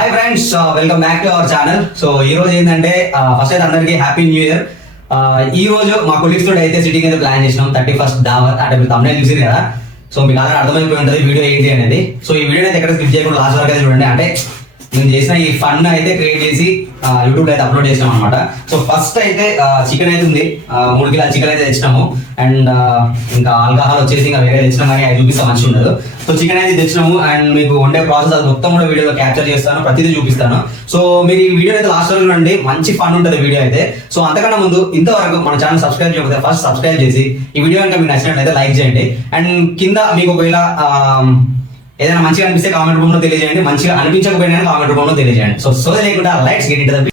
Hi friends, welcome back to our channel. So ఈ రోజు ఏంటంటే ఫస్ట్ అయితే అందరికి హ్యాపీ న్యూ ఇయర్. ఈ రోజు మా కొలీగ్స్ తోటి అయితే సిట్టింగ్ అయితే ప్లాన్ చేసినాం 31st దావత్. అంటే మీరు తమిళ చూసారు కదా, సో మీకు అందరూ అర్థమైపోయి ఉంటుంది వీడియో ఏంటి అనేది. సో ఈ వీడియో అయితే ఎక్కడ స్కిప్ చేయకుండా లాస్ట్ వరకు అయితే చూడండి. అంటే మేము చేసిన ఈ ఫన్ అయితే క్రియేట్ చేసి యూట్యూబ్ లో అయితే అప్లోడ్ చేసినాం అనమాట. సో ఫస్ట్ అయితే చికెన్ అయితే ఉంది, 3 కిలోల చికెన్ అయితే తెచ్చినాము. అండ్ ఇంకా ఆల్కహాల్ వచ్చేసి ఇంకా వేరే తెచ్చినాం, కానీ అది చూపిస్తా మంచిగా ఉండదు. సో చికెన్ అయితే తెచ్చినాము అండ్ మీకు వండే ప్రాసెస్ అది మొత్తం కూడా వీడియోలో క్యాప్చర్ చేస్తాను, ప్రతిదీ చూపిస్తాను. సో మీరు ఈ వీడియో అయితే లాస్ట్ వరకు చూడండి, మంచి ఫన్ ఉంటుంది వీడియో అయితే. సో అంతకన్నా ముందు ఇంతవరకు మన ఛానల్ సబ్స్క్రైబ్ చేయకపోతే ఫస్ట్ సబ్స్క్రైబ్ చేసి ఈ వీడియో కనుక మీకు నచ్చినట్లయితే లైక్ చేయండి. అండ్ కింద మీకు ఒకవేళ ఏదైనా మంచిగా అనిపిస్తే కామెంట్ రూపంలో తెలియజేయండి, మంచిగా అనిపించకపోయినా కామెంట్ రూపంలో తెలియజేయండి. సో లేకుండా lights get into the.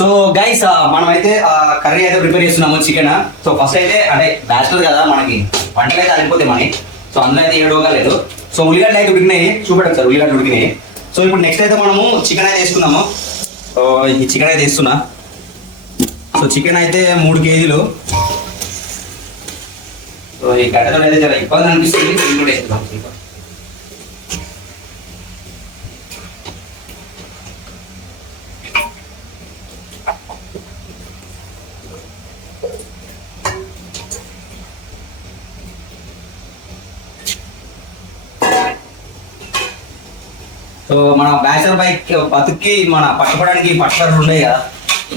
So guys, మనమైతే కర్రీ అయితే ప్రిపేర్ చేస్తున్నాము చికెన్. సో ఫస్ట్ అయితే అంటే బ్యాచిలర్ కదా, మనకి వంటలు అయితే అనిపోతాయి మనకి. సో అందులో అయితే ఏడోగా లేదు. సో ఉల్లిగడ్డలు అయితే ఉడికినాయి, చూపెట్టండి సార్, ఉల్లిగడ్డలు ఉడికినాయి. సో ఇప్పుడు నెక్స్ట్ అయితే మనము చికెన్ అయితే వేసుకున్నాము. సో ఈ చికెన్ అయితే వేస్తున్నా. సో చికెన్ అయితే 3 కేజీలు. సో ఈ గడ్డతో అయితే చాలా ఇబ్బంది అనిపిస్తుంది, ఇది కూడా వేస్తున్నాం. సో మన బ్యాచలర్ బైక్ బతుక్కి మన పట్టుకోవడానికి పట్టుబడులు ఉన్నాయి కదా,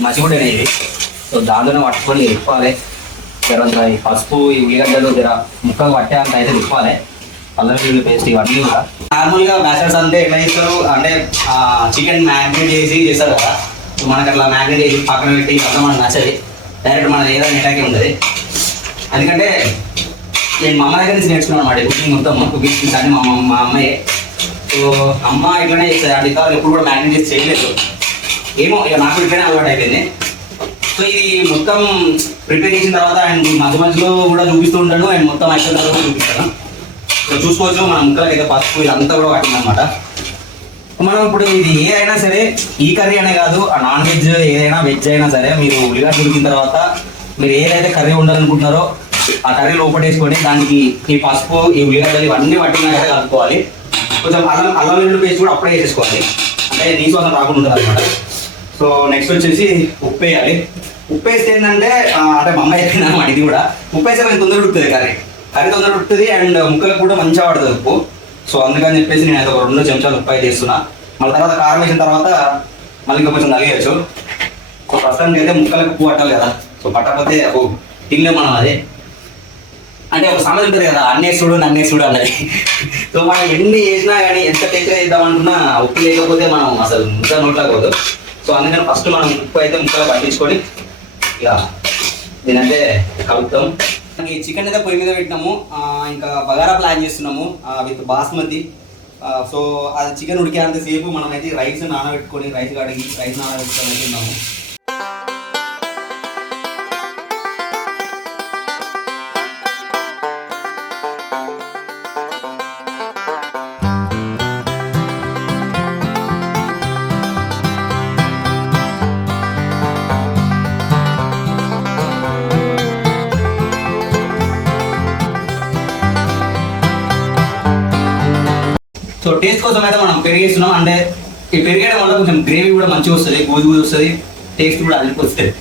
మర్చిపోయి ఇది. సో దాంట్లోనే పట్టుకొని తిప్పాలి. జర ఈ పసుపు, ఈ ఉల్లిగడ్డలు జర ముక్కలు పట్టే అంత అయితే తిప్పాలి. అల్లం వెల్లుల్లి పేస్ట్ ఇవన్నీ కూడా. నార్మల్గా బ్యాచలర్స్ అంటే ఎట్లా చేస్తారు అంటే చికెన్ మ్యాగ్నేట్ చేసి చేస్తారు కదా. సో మనకు అట్లా మ్యాగ్నేట్ చేసి పక్కన పెట్టి అట్లా మనకు నచ్చది, డైరెక్ట్ మన ఏదైనా నెటాకే ఉంటుంది. ఎందుకంటే నేను మా అమ్మ దగ్గర నుంచి నేర్చుకున్నాను అన్నమాట కుకింగ్ మొత్తం. కుకింగ్ కానీ మా అమ్మాయి. సో అమ్మ ఇట్లానే చేస్తుంది, అంటే ఇంకా ఎప్పుడు కూడా మ్యాగ్నేట్ చేసి చేయలేదు. ఏమో ఇక నాకు ఇట్లనే అలవాటు అయిపోయింది. సో ఇది మొత్తం ప్రిపేర్ చేసిన తర్వాత అండ్ మధ్య మధ్యలో కూడా చూపిస్తూ ఉంటాను అండ్ మొత్తం అయిపోయిన తర్వాత కూడా చూపిస్తాను. సో చూసుకోవచ్చు మన ముక్కలకి అయితే పసుపు ఇదంతా కూడా పట్టిందనమాట. మనం ఇప్పుడు ఇది ఏదైనా సరే, ఈ కర్రీ అనే కాదు, నాన్ వెజ్ ఏదైనా వెజ్ అయినా సరే, మీరు ఉల్లిగడ్డ ఉడికిన తర్వాత మీరు ఏదైతే కర్రీ ఉండాలనుకుంటున్నారో ఆ కర్రీ లోపల వేసుకొని దానికి ఈ పసుపు, ఈ ఉల్లిగడ్డలు ఇవన్నీ పట్టినాక కలుపుకోవాలి. కొంచెం అల్లం వెల్లుల్లి పేస్ట్ కూడా అప్పుడే వేసేసుకోవాలి, అంటే నీసు వాసన రాకుండా ఉంటుంది అనమాట. సో నెక్స్ట్ వచ్చేసి ఉప్పు వేయాలి. ఉప్పు వేస్తే ఏంటంటే అంటే మా అమ్మాయి అయిపోయింది అనమాట. ఇది కూడా ఉప్పు వేస్తే కొంచెం తొందరగా ఉడుకుతుంది కర్రీ తొందరగా ఉడుకుతుంది అండ్ ముక్కలకు కూడా మంచిగా పడుతుంది ఉప్పు. సో అందుకని చెప్పేసి నేను అయితే ఒక 2 చెంచాలు ఉప్పు అయితే వేస్తున్నా. మళ్ళీ తర్వాత కారం వేసిన తర్వాత మళ్ళీ ఇంకా కొంచెం నలిగేయచ్చు. సో ప్రస్తుతానికి అయితే ముక్కలకు ఉప్పు పట్టాలి కదా. సో పట్టకపోతే తినలేము మనం. అదే అంటే ఒక సమస్య ఉంటుంది కదా, అన్నేసుడు నన్నేసుడు అన్నది. సో మనం ఎన్ని చేసినా కానీ ఎంత టేస్ట్ చేద్దాం అనుకున్నా ఉప్పు లేకపోతే మనం అసలు ముద్ద నోట్లకపోదు. సో అందుకని ఫస్ట్ మనం ఉప్పు అయితే ముక్కలు పట్టించుకొని ఇక దీనంటే కలుపుతాం. ఈ చికెన్ అయితే పొయ్యి మీద పెట్టినాము, ఇంకా బగారా ప్లాన్ చేస్తున్నాము విత్ బాస్మతి. సో అది చికెన్ ఉడికేంతసేపు మనం అయితే రైస్ నానబెట్టుకొని రైస్ నానబెట్టుకొని తిన్నాము. సో టేస్ట్ కోసం అయితే మనం పెరిగేస్తున్నాం. అంటే ఈ పెరిగేయడం వల్ల కొంచెం గ్రేవీ కూడా మంచిగా వస్తుంది, గూజు వస్తుంది, టేస్ట్ కూడా అదిరికి వస్తుంది.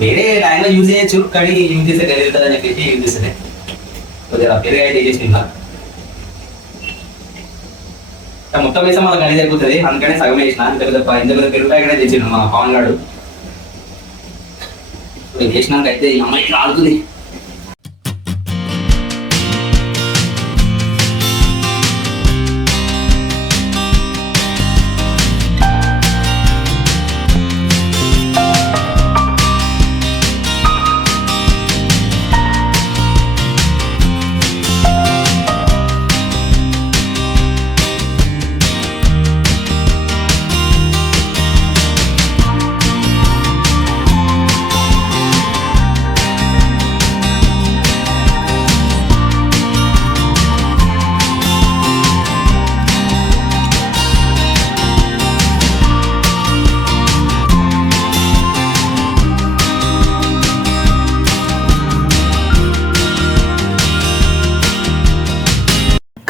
వేరే లాంగ్వేజ్ యూజ్ చేయొచ్చు, కానీ యూజ్ చేస్తే గెలుగుతుంది అని చెప్పేసి యూజ్ చేస్తుంది. కొద్దిగా పెరుగు అయితే చేసి ఇంకా మొత్తం వేసాం మనకు గణి సరిపోతుంది, అందుకనే సగం వేసిన. ఇంత పెద్ద పెరుగు ప్యాకెట్ తెచ్చిండు మా పవన్ గారు. వేసినాక అయితే ఈ అమ్మాయి రాలుతుంది.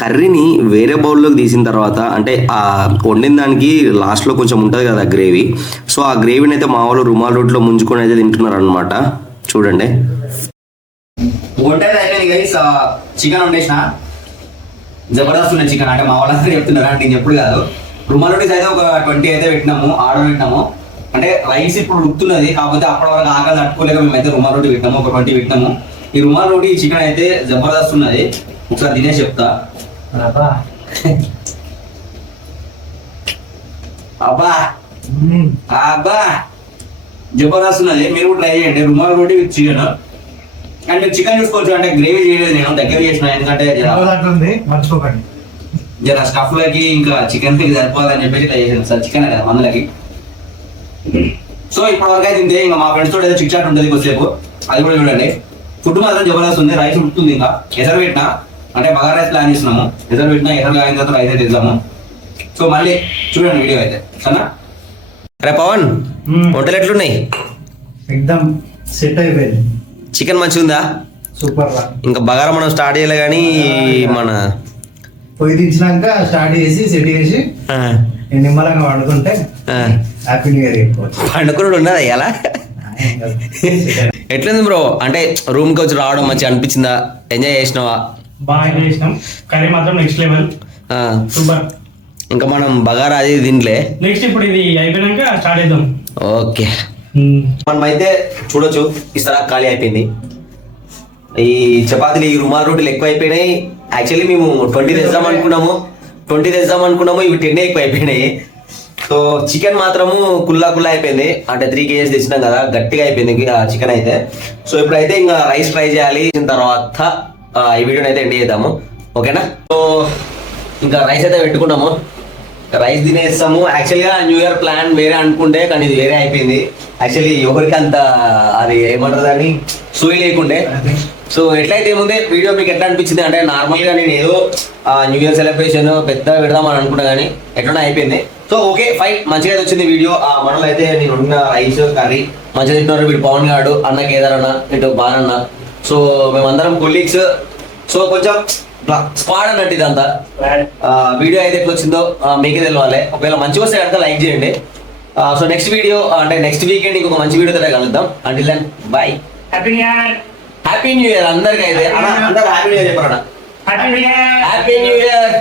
కర్రీని వేరే బౌల్లోకి తీసిన తర్వాత అంటే ఆ వండిన దానికి లాస్ట్లో కొంచెం ఉంటుంది కదా గ్రేవీ, సో ఆ గ్రేవీని అయితే మా వాళ్ళు రుమాల్ రోట్లో ముంచుకొని అయితే తింటున్నారు అనమాట. చూడండి. వంట అయిపోయింది. చికెన్ వండేసిన జబర్దస్త్ ఉన్న చికెన్ అంటే మా వాళ్ళందరూ చెప్తున్నారు అంటే నేను ఎప్పుడు కాదు. రుమాల్ రోటీస్ అయితే ఒక 20 అయితే పెట్టినాము, ఆర్డర్ పెట్టినాము. అంటే రైస్ ఇప్పుడు ఉడుకుతున్నది, కాకపోతే అప్పటి వరకు ఆకలి తట్టుకోలేక మేమైతే రుమాల్ రోటీ పెట్టినాము, ఒక 20 పెట్టినాము. ఈ రుమాల్ రోటీ చికెన్ అయితే జబర్దస్త్ ఉన్నది, ఒకసారి తినేసి చెప్తా. అబ్బా అబ్బా జబర్దస్త్ ఉన్నది, మీరు ట్రై చేయండి. రుమాల్ రోటీ విత్ చికెన్. అండ్ చికెన్ చూసుకోవచ్చు, అంటే గ్రేవీ చేయలేదు నేను, దగ్గర చేసిన. ఎందుకంటే మర్చిపోకండి జర స్టఫ్ లకి ఇంకా చికెన్ కి సరిపోవాలని చెప్పేసి ట్రై చేసాను సార్. చికెన్ కదా మందులకి. సో ఇప్పటి వరకు అయితే ఇంతే. ఇంకా మా ఫ్రెండ్స్ తోటి ఏదో చిక్ చాట్ ఉంటుంది కొద్దిసేపు, అది కూడా చూడండి. ఫుడ్ మాత్రం జబర్దస్త్ ఉంది. రైస్ ఉడుతుంది, ఇంకా ఎసరు పెట్టినా అంటే బగారా రైస్ ప్లాన్ చేస్తున్నాము. ఎసరు పెట్టినా ఎసరు అయిన తర్వాత రైస్ అయితే ఇద్దాము. సో మళ్ళీ చూడండి వీడియో అయితే సరేనా. అరే పవన్, వంటలు ఎట్లున్నాయి? ఎక్దమ్ సెట్ అయిపోయింది. చికెన్ మంచిగా ఉందా? సూపర్ రా. ఇంకా బగారా మనం స్టార్ట్ చేయలే కానీ మన పొయ్యి దించినాక స్టార్ట్ చేసి సెట్ చేసి నేను నిమ్మలంగా వండుకుంటే హ్యాపీ న్యూ ఇయర్ చెప్పుకోవచ్చు. పండుకున్నాడు ఉన్నదా ఎలా? ఎట్లుంది బ్రో? అంటే రూమ్ కి వచ్చి రావడం మంచిగా అనిపించిందా? ఎంజాయ్ చేసినావా? బాగా ఎంజాయ్ చేసినాం. కర్రీ మాత్రం నెక్స్ట్ లెవెల్, సూపర్. ఇంకా మనం బగారా అది తింట్లే. నెక్స్ట్ ఇప్పుడు ఇది అయిపోయినాక స్టార్ట్ చేద్దాం. ఓకే. మనం అయితే చూడొచ్చు ఇస్తారా ఖాళీ అయిపోయింది. ఈ చపాతీలు ఈ రుమాల్ రోటీలు ఎక్కువ అయిపోయినాయి. యాక్చువల్లీ మేము 20 తెద్దాం అనుకున్నాము, ఇవి 10 ఎక్కువ అయిపోయినాయి. సో చికెన్ మాత్రము కుల్లా అయిపోయింది. అంటే 3 kgs తెచ్చినాం కదా, గట్టిగా అయిపోయింది చికెన్ అయితే. సో ఇప్పుడైతే ఇంకా రైస్ ట్రై చేయాలి. తర్వాత ఈ వీడియోని అయితే ఎండ్ చేద్దాము, ఓకేనా? సో ఇంకా రైస్ అయితే పెట్టుకున్నాము, రైస్ తినేస్తాము. యాక్చువల్గా న్యూ ఇయర్ ప్లాన్ వేరే అనుకుంటే, కానీ ఇది వేరే అయిపోయింది. యాక్చువల్లీ ఎవరికి అంత అది ఏమంటారు అని సోయి లేకుండే. సో ఎట్లయితే ఏముంది వీడియో మీకు ఎట్లా అనిపించింది అంటే, నార్మల్గా నేను ఏదో న్యూ ఇయర్ సెలబ్రేషన్ పెద్దగా పెడదామని అనుకున్నా, కానీ ఎట్లా అయిపోయింది. సో ఓకే ఫైన్, మంచిగా అయితే వచ్చింది వీడియో. మనలో అయితే నేను వండిన రైస్ కర్రీ మంచిగా తింటున్నారు. వీడు పవన్ గాడు, అన్న కేదార్ అన్న, ఇటు బానన్న. సో మేమందరం కొలీగ్స్. సో కొంచెం స్క్వాడ్ అన్నట్టు ఇదంతా. వీడియో అయితే ఎట్లా వచ్చిందో మీకే తెలియాలి. ఒకవేళ మంచిగా వస్తే కనుక లైక్ చేయండి. సో నెక్స్ట్ వీడియో అంటే నెక్స్ట్ వీకెండ్ ఇంకొక మంచి వీడియోతో కలుద్దాం. Until then bye. Happy new year అందరికీ. అయితే అందరూ హ్యాపీ న్యూ ఇయర్ చెప్పారన్న. Happy new year.